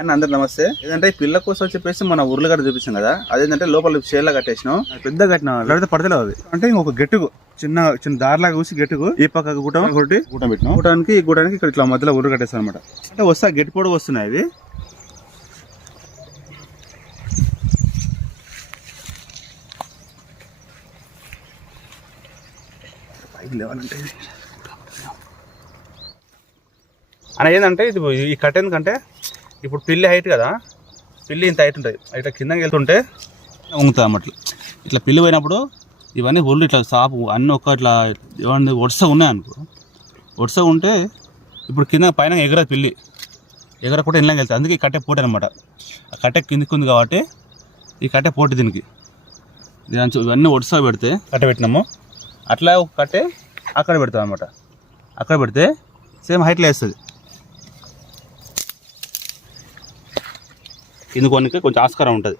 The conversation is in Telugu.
అండ్ అందరు నమస్తే. ఏదంటే పిల్ల కోసం చెప్పేసి మన ఉర్లగడ్డ చూపించాం కదా, అదేంటంటే లోపల షేర్లా కట్టేసినాం. పెద్ద కట్టినా లేకపోతే పడతలేదు అది. అంటే ఇంకొక గట్టుకు చిన్న చిన్న దారిలాగా చూసి గట్టుకు ఈ పక్క గుట్టం ఒకటి గుట్టం పెట్టినాం. గుట్టానికి ఈ గుట్టానికి ఇక్కడ ఇట్లా మధ్యలో ఉర్లు కట్టేస్తాం అనమాట. అంటే వస్తా గట్టి పొడవు వస్తున్నాయి అవి. పైకి లేవాలంటే అని ఏంటంటే ఇది ఈ కట్ ఎందుకంటే ఇప్పుడు పిల్లి హైట్ కదా, పిల్లి ఇంత హైట్ ఉంటుంది, ఇట్లా కిందకి వెళ్తుంటే ఉంగుతుంది అన్నమాట. ఇట్లా పిల్లి పోయినప్పుడు ఇవన్నీ ఒళ్ళు ఇట్లా సాపు అన్నీ ఒక్క ఇట్లా ఏమన్నా ఒడిస ఉన్నాయి అనుకో, ఒడిస ఉంటే ఇప్పుడు కింద పైన ఎగరదు పిల్లి, ఎగరకుండా ఇళ్ళకి వెళ్తుంది. అందుకే ఈ కట్టె పోటీ అనమాట. ఆ కట్టె కిందికి ఉంది కాబట్టి ఈ కట్టె పోటీ దీనికి. ఇవన్నీ ఒడిసా పెడితే కట్టె పెట్టినాము, అట్లా ఒక కట్టె అక్కడ పెడతాం అనమాట. అక్కడ పెడితే సేమ్ హైట్లో వేస్తుంది. కింద కొనికి కొంచెం ఆస్కారం ఉంటుంది.